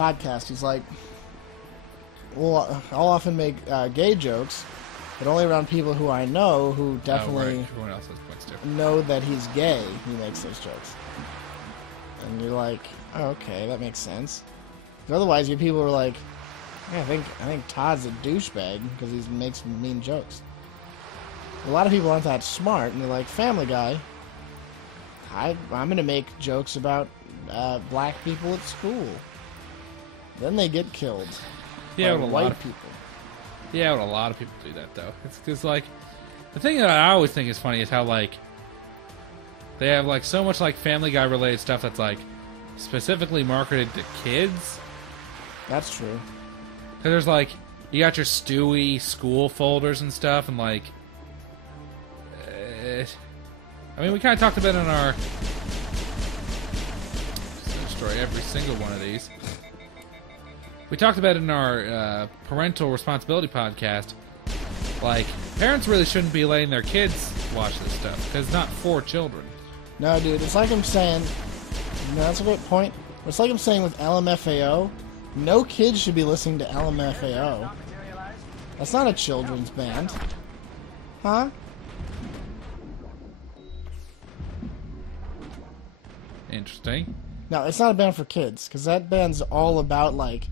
podcast. He's like, well, I'll often make gay jokes, but only around people who I know who definitely Everyone else has points too. know that he's gay. He makes those jokes. And you're like, oh, okay, that makes sense. But otherwise, you people are like, yeah, I think Todd's a douchebag because he makes mean jokes. A lot of people aren't that smart, and they're like, Family Guy, I'm going to make jokes about black people at school. Then they get killed by white people. Yeah, but a lot of people do that, though. It's because, like, the thing that I always think is funny is how, like, they have, like, so much, like, Family Guy-related stuff that's, like, specifically marketed to kids. That's true. Because there's, like, you got your Stewie school folders and stuff, and, like, I mean, we kind of talked about it in our... Just gonna destroy every single one of these. We talked about it in our Parental Responsibility podcast. Like, parents really shouldn't be letting their kids watch this stuff, because it's not for children. No, dude, it's like I'm saying... No, that's a great point. It's like I'm saying with LMFAO, no kids should be listening to LMFAO. That's not a children's band. Huh? Interesting. No, it's not a band for kids, because that band's all about, like,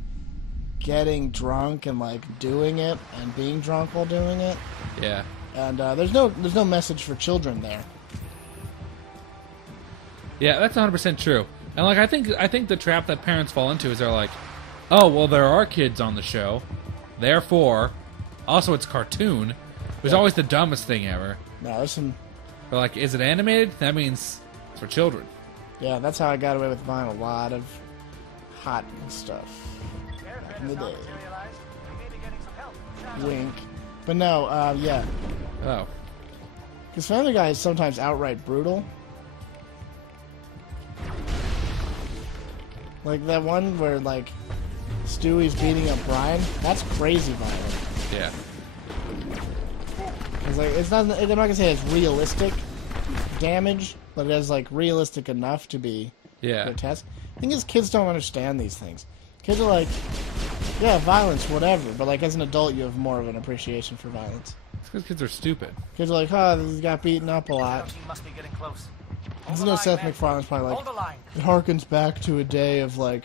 getting drunk and, like, doing it and being drunk while doing it. Yeah. And there's no message for children there. Yeah, that's 100% true. And, like, I think the trap that parents fall into is they're like, oh, well, there are kids on the show, therefore, also it's cartoon, which is always the dumbest thing ever. No, there's some... But, like, is it animated? That means it's for children. Yeah, that's how I got away with buying a lot of hot stuff back in the day. Wink. But no, yeah. Oh. Because Family Guy is sometimes outright brutal. Like that one where, like, Stewie's beating up Brian. That's crazy violent. Yeah. It's like, it's not, I'm not gonna say it's realistic damage, but it is, like, realistic enough to be grotesque. The thing is, kids don't understand these things. Kids are like, yeah, violence, whatever, but, like, as an adult, you have more of an appreciation for violence. It's because kids are stupid. Kids are like, oh, he got beaten up a lot. There's no Seth MacFarlane's probably like, it harkens back to a day of, like,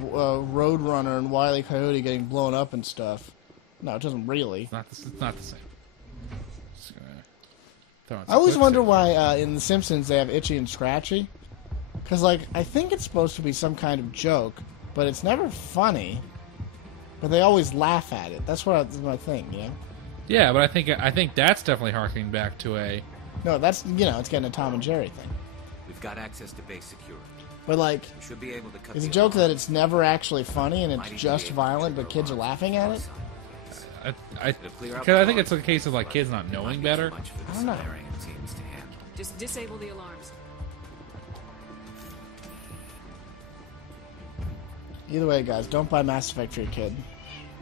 Roadrunner and Wile E. Coyote getting blown up and stuff. No, it doesn't really. It's not the same. I always wonder why in The Simpsons they have Itchy and Scratchy. Because, like, I think it's supposed to be some kind of joke, but it's never funny. But they always laugh at it. That's my thing, you know? Yeah, but I think that's definitely harkening back to a... No, that's, you know, it's getting a Tom and Jerry thing. We've got access to base security. But, like, Should be able to cut it's a joke that it's never actually funny and it's just violent, but kids are laughing at it? Because I think it's a case of, like, kids not knowing better. I don't know. Just disable the alarms. Either way, guys, don't buy Mass Effect for your kid.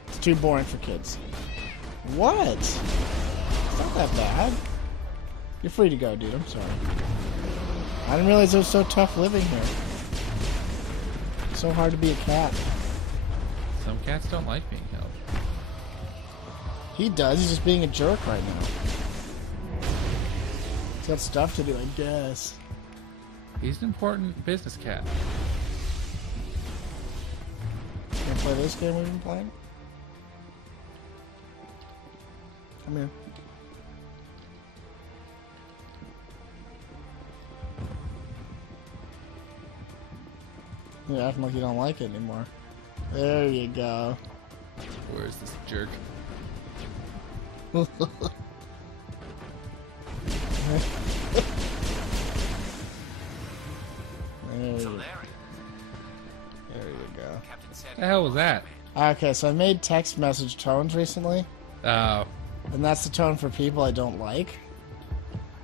It's too boring for kids. What? It's not that bad. You're free to go, dude. I'm sorry. I didn't realize it was so tough living here. It's so hard to be a cat. Some cats don't like being held. He does. He's just being a jerk right now. He's got stuff to do, I guess. He's an important business cat. Can I play this game we've been playing? Come here. You're acting like you don't like it anymore. There you go. Where is this jerk? There you go. The hell was that? Okay, so I made text message tones recently. Oh. And that's the tone for people I don't like.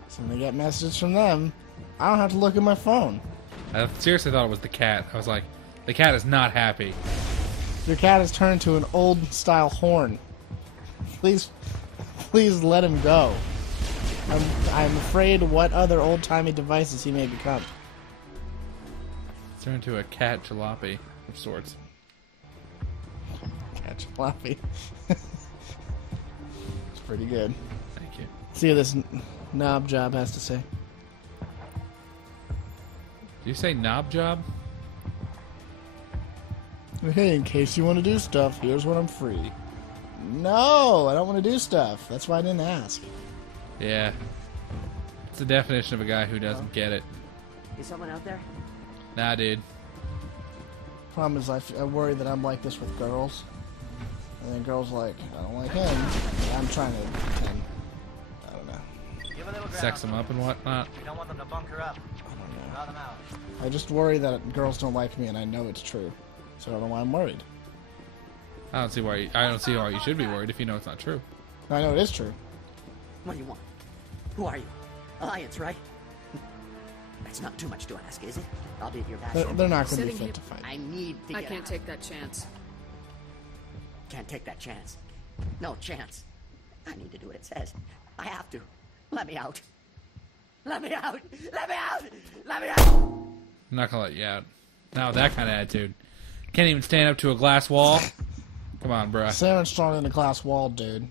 So when I get messages from them, I don't have to look at my phone. I seriously thought it was the cat. I was like, the cat is not happy. Your cat has turned into an old-style horn. Please let him go. I'm afraid what other old-timey devices he may become. Turn into a cat jalopy of sorts. Gotcha, Floppy. It's pretty good. Thank you. See what this knob job has to say. Do you say knob job? Hey, in case you want to do stuff, here's when I'm free. No, I don't want to do stuff. That's why I didn't ask. Yeah. It's the definition of a guy who doesn't get it. Is someone out there? Nah, dude. Problem is, I worry that I'm like this with girls. And then girls like, I don't like him. I'm trying to pretend. I don't know. Give a little Sex them up and whatnot. You don't want them to bunker up. I don't know. Draw them out. I just worry that girls don't like me, and I know it's true. So I don't know why I'm worried. I don't see why you should be worried if you know it's not true. I know it is true. What do you want? Who are you? Alliance, right? That's not too much to ask, is it? I'll be at your back. They're not going to be Sitting fit here- to fight. I need to I get can't out. take that chance. Can't take that chance. No chance. I need to do what it says. I have to. Let me out. Let me out. Let me out. Let me out. I'm not gonna let you out. Not with that kind of attitude. Can't even stand up to a glass wall. Come on, bruh. Sarah's stronger than a glass wall, dude.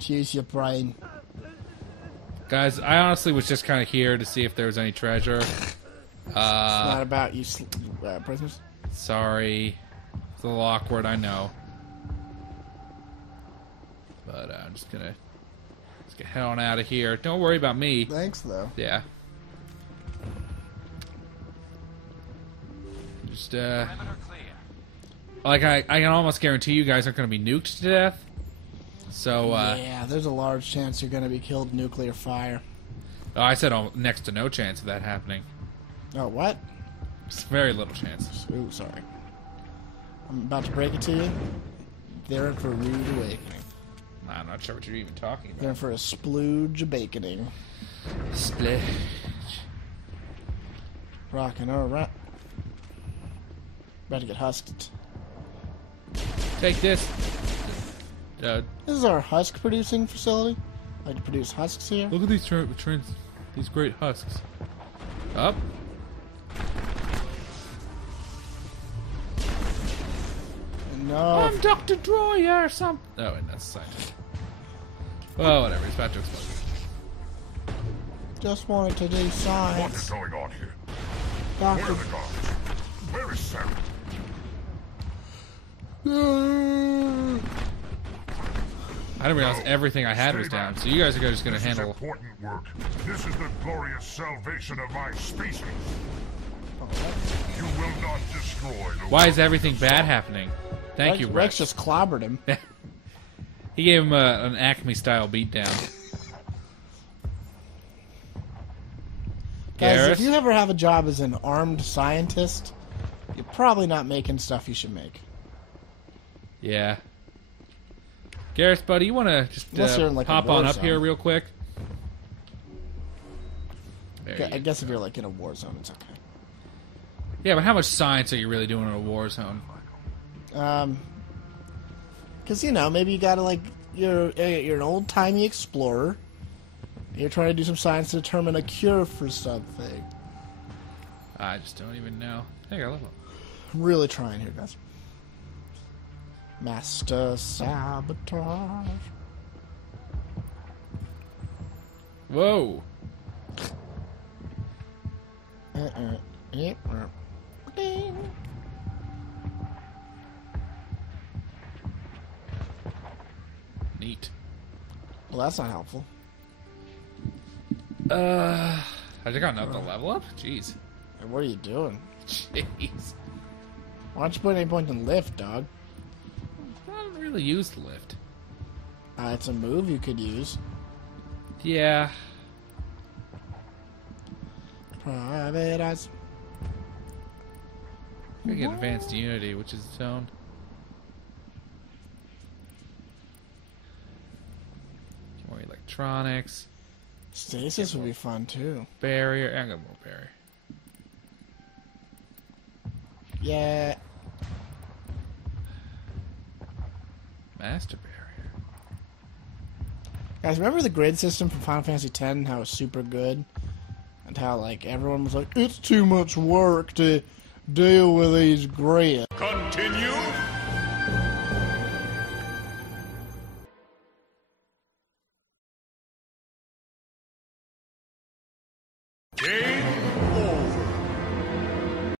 Use your brain. Guys, I honestly was just kind of here to see if there was any treasure. It's not about you, prisoners. Sorry. It's a little awkward, I know. But I'm just gonna get head on out of here. Don't worry about me. Thanks, though. Yeah. Just, like, I can almost guarantee you guys aren't going to be nuked to death. So, Yeah, there's a large chance you're going to be killed in nuclear fire. oh, I said next to no chance of that happening. Oh, what? It's very little chance. Ooh, sorry. I'm about to break it to you. They're in for a rude awakening. I'm not sure what you're even talking They're in about. for a splooge awakening. Split. Rockin' all right. About to get husked. Take this. This is our husk producing facility. I like to produce husks here. Look at these these great husks. Up. No. I'm Dr. Droyer or something. Oh, wait, that's a scientist. Well, whatever. He's about to explode. Just wanted to do What is science. going on here? Where are Doctor. the guards? Where is Sarah? I didn't realize everything I had was down, so you guys are just going to This is handle... important work. This is the glorious salvation of my species. You will not destroy the Why is world. everything bad happening? Thank you, Rex Rex. just clobbered him. He gave him an Acme-style beatdown. Guys, Garrus? if you ever have a job as an armed scientist, you're probably not making stuff you should make. Yeah. Garrus, buddy, you want to just Unless you're in, like, a pop war on up zone. here real quick? There I you guess if you're like in a war zone, it's okay. Yeah, but how much science are you really doing in a war zone? Because you know, maybe you gotta like you're an old timey explorer. You're trying to do some science to determine a cure for something. I just don't even know. Hey, I love it. I'm really trying here, guys. Master sabotage. Whoa. Yep. Ding. Neat. Well, that's not helpful. I just got another level up? Jeez. Hey, what are you doing? Jeez. Why don't you put any point in lift, dog? I don't really use the lift. It's a move you could use. Yeah. Private eyes. I get advanced unity, which is its own. More electronics. Stasis would be fun too. Barrier. I got more barrier. Yeah. Master barrier. Guys, remember the grid system from Final Fantasy X? How it was super good? And how, like, everyone was like, it's too much work to deal with these grids. Continue